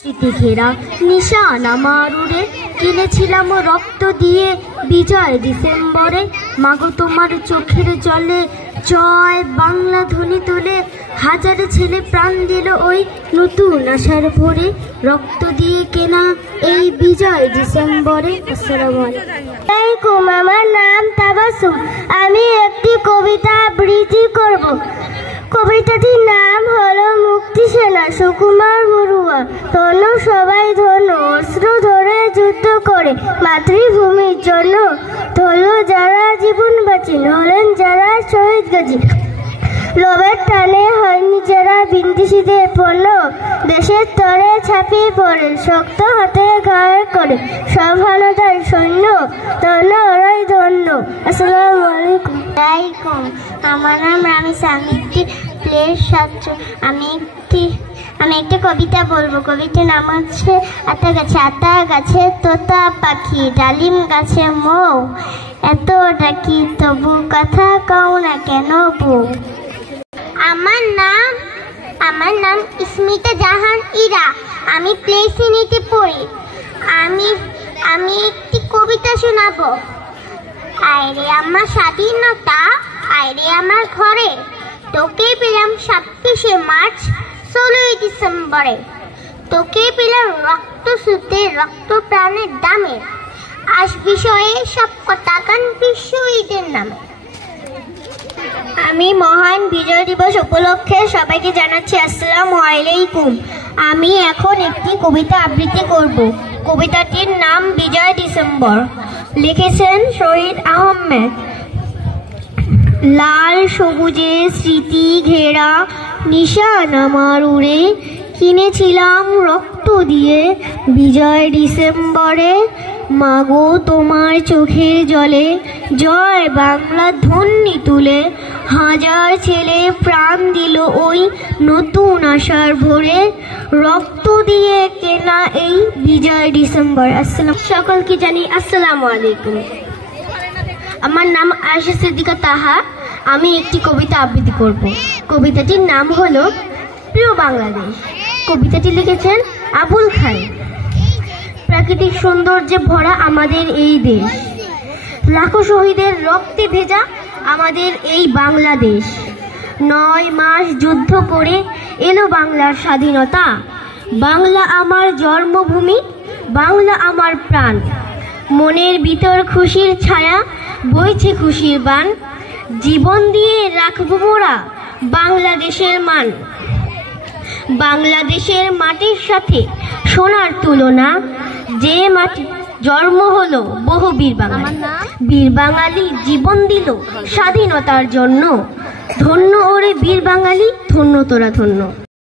স্মৃতি ঘেরা নিশান আমার উড়ে কিনেছিলাম রক্ত দিয়ে বিজয় ডিসেম্বরে। মাগো তোমার চোখের জলে জয় বাংলা ধ্বনি তুলে হাজারে ছেলে প্রাণ দিল ওই নতুন আশার ভরে। রক্ত দিয়ে কেনা এই বিজয় ডিসেম্বরে। আসসালামু আলাইকুম। আমার নাম তাবাসসুম। আমি একটি কবিতা আবৃত্তি করব। কবিতাটির নাম হলো মুক্তি সেনা সুকুমার বড়ুয়া। ধন্য সবাই ধন্য, অস্ত্র ধরে যুদ্ধ করে মাতৃভূমির জন্য। ধন্য যারা জীবন বাঁচি, হলেন যারা শহীদ গাজী। লোভের টানে হয়নি যারা বিন্দিসীদের পণ্য, দেশের তরে ছাপিয়ে পড়ে শক্ত হাতে ঘাড় করে সভানতার সৈন্য। ধন্য ওরাই ধন্য। আসসালামু আলাইকুম। আমার নাম রামিসা। আমি একটি প্লের ছাত্র। আমি একটি কবিতা বলবো। কবিতার নাম হচ্ছে আতা গাছে তোতা পাখি, ডালিম গাছে মৌ, এত ডাকি তবু কথা কও না কেন বউ। আমার নাম ইসমিতা জাহান ইরা। আমি প্লে শ্রেণীতে পড়ি। আমি একটি কবিতা শোনাবো। আয়রে আমার স্বাধীনতা, আয়রে আমার ঘরে, তোকে পেলাম 26শে মার্চ 16ই ডিসেম্বরে। তোকে পেলাম রক্ত সুতে রক্ত প্রাণের দামে, আজ বিষয়ে সব কথা গান বিশ্ব ঈদের নামে। আমি মহান বিজয় দিবস উপলক্ষে সবাইকে জানাচ্ছি আসসালামু আলাইকুম। আমি এখন একটি কবিতা আবৃত্তি করব। কবিতাটির নাম বিজয় ডিসেম্বর। লিখেছেন শহীদ আহমেদ। লাল সবুজে স্মৃতি ঘেরা নিশান আমার উড়ে, কিনেছিলাম রক্ত দিয়ে বিজয় ডিসেম্বরে। মাগো তোমার চোখের জলে জয় বাংলা ধ্বনি তুলে হাজার ছেলে প্রাণ দিল ওই নতুন আশার ভোরে। রক্ত দিয়ে কেনা এই বিজয় ডিসেম্বর। আসসালাম সকলকে জানি আসসালামু আলাইকুম। আমার নাম আয়েশা সিদ্দিকা তাহা। আমি একটি কবিতা আবৃত্তি করব। কবিতাটির নাম হলো প্রিয় বাংলাদেশ। কবিতাটি লিখেছেন আবুল খায়ের। প্রাকৃতিক সৌন্দর্যে ভরা আমাদের এই দেশ, লাখো শহীদের রক্তে ভেজা আমাদের এই বাংলাদেশ। 9 মাস যুদ্ধ করে এলো বাংলার স্বাধীনতা। বাংলা আমার জন্মভূমি, বাংলা আমার প্রাণ। মনের ভিতর খুশির ছায়া বইছে খুশির বান। জীবন দিয়ে রাখবো মোরা বাংলাদেশের মান। বাংলাদেশের মাটির সাথে সোনার তুলনা, যে মাটি জন্ম হলো বহু বীর বাঙালি। বীর বাঙালি জীবন দিল স্বাধীনতার জন্য। ধন্য ওরে বীর বাঙালি, ধন্য তোরা ধন্য।